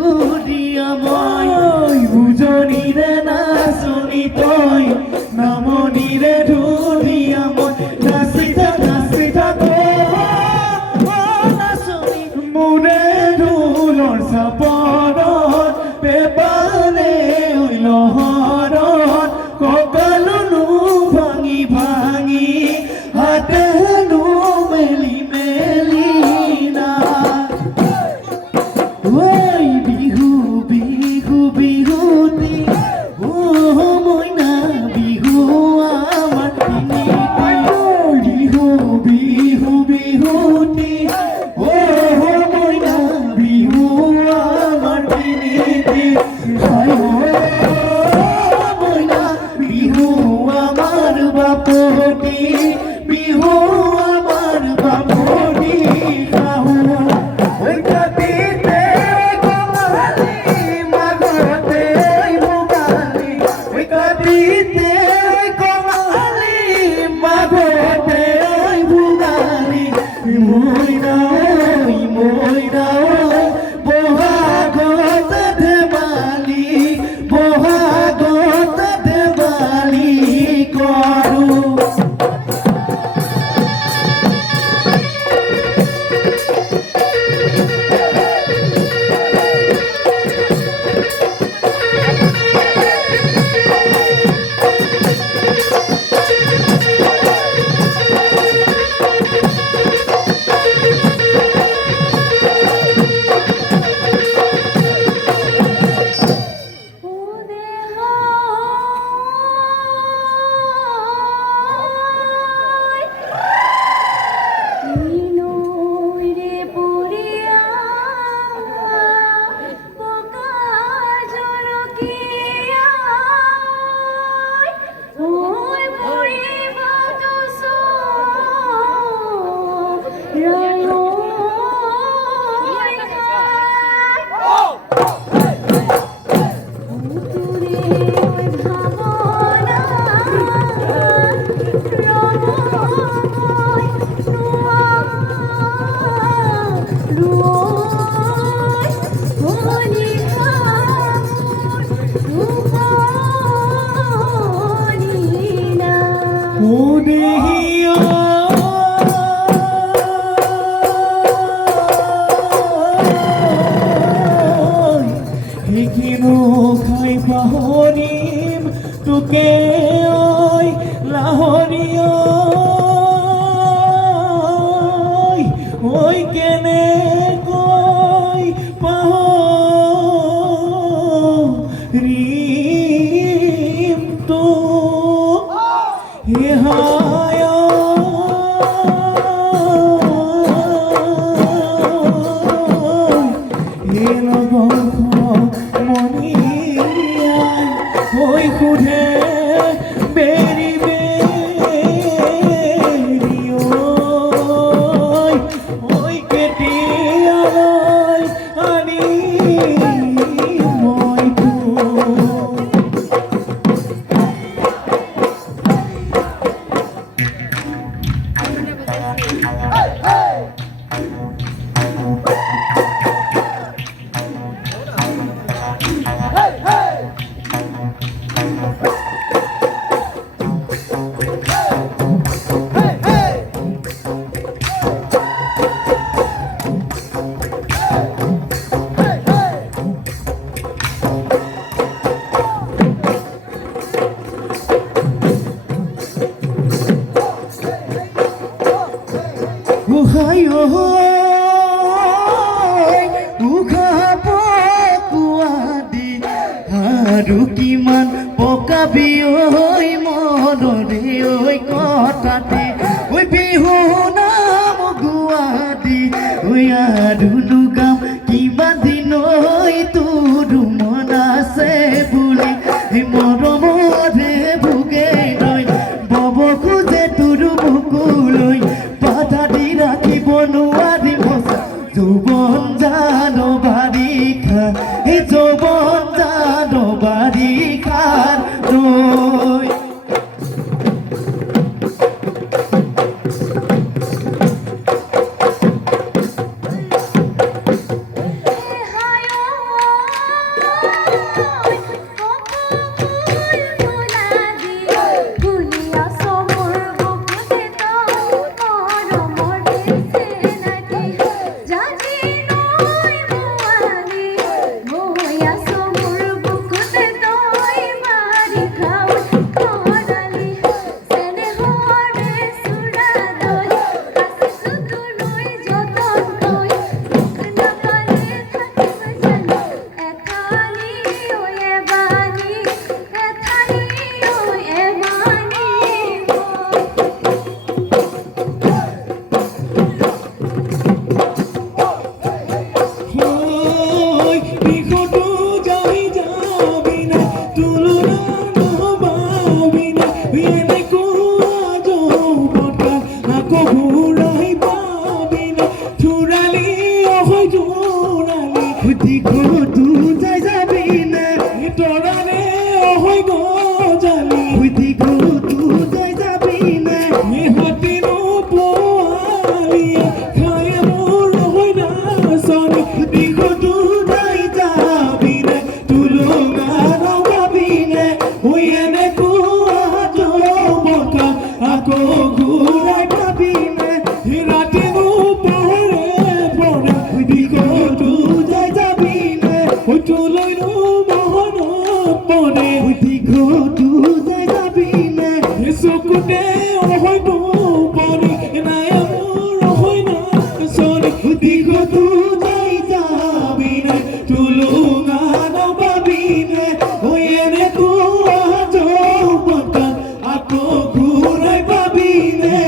ধুৰিয়া মই উজনিৰে নাচনি তই নামনিৰে ধুৰিয়া মই নাচি থাকো নাচনি মোৰে ঢোলৰ চাপৰত পেপাৰে লহৰত কঁকালনো ভাঙি ভাঙি হাতেনো মেলি মেলি না ঐ বিহু বিহু বিহুতি ও মইনা বিহু আমাৰ তিনিটি বিহু বিহু বিহুতি ও মইনা বিহু আমাৰ তিনিটি মইনা বিহু আমাৰ বাপতি বিহু আমাৰ বাপতি শাহু ঐ কাতিতে কঙালী মাঘতে ভোগালী ঐ কাতিতে কঙালী মাঘতে ভোগালী মইনা মইনা বহাগত ধেমালি বহাগত ধেমালি কৰো খাই পাহৰিম তোকে ঐ লাহৰি ঐ কেনেকৈ পাহৰিম তোক ঐ সুধে বেৰি বেৰি ঐ কেতিয়ালৈ আনিম মই তোক আৰু কিমান পকাবি ঐ মনৰে ঐ কথাতে ঐ বিহু নাম গুৱাহাটী ঐ আৰু গাম কিমান দিন ঐ তোৰ মন আছে বুলি মৰমৰে ভোগে লৈ বব খোজে তোৰ বুকুলৈ বাধা দি ৰাখিব নোৱাৰি যৌৱন জান বাৰিষা যৌৱন জান বাৰিষাৰ নৈ তুলৈ মহন পৰে দীঘটো জাগা বিনে চকুতে হয়তো পৰে নাই মোৰ হয় না চৰি দীঘটো যাই যাবিনে তুলুঙা নবাবিনে এনে তোৰ আকৌ ঘূৰাই পাবিনে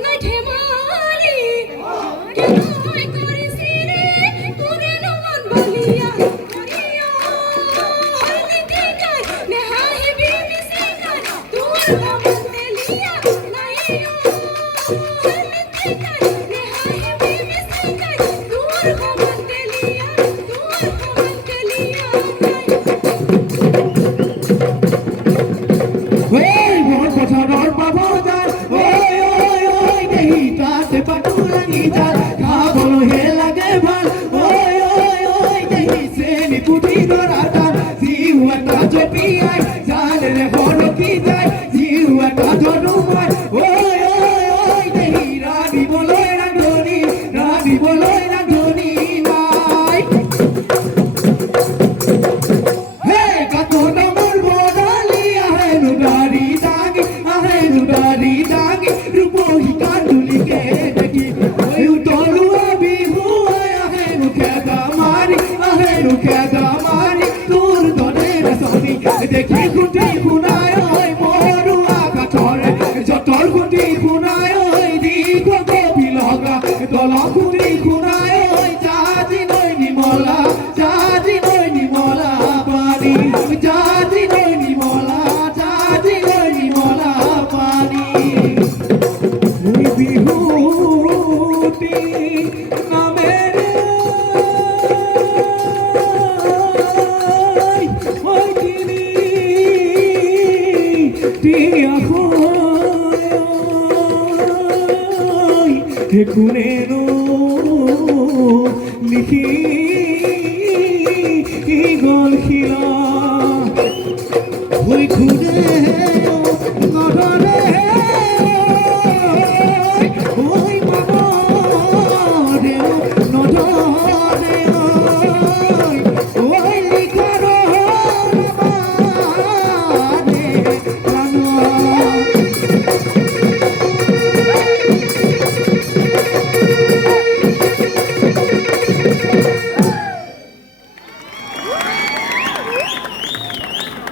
তই ধেমালি কেন কৰিছিৰে কোনে নমন বলিয়া খেদা মাৰি তোৰ দৰে ৰচনী দেখি খুটি শুনাই ঐ মৰু আকাঠৰে যতৰ খুটি শুনাই ঐ দীঘল কবি লগা দল খুটি শুনাই ঐ জাজি নৈ নিমলা জাজি নৈ নিমলা পানী জাজি নৈ নিমলা জাজি নৈ নিমলা পানী বিহুতি নামেৰে হৈকিনি তিয়া হয় কোনেনো লিখি গ'ল শিলা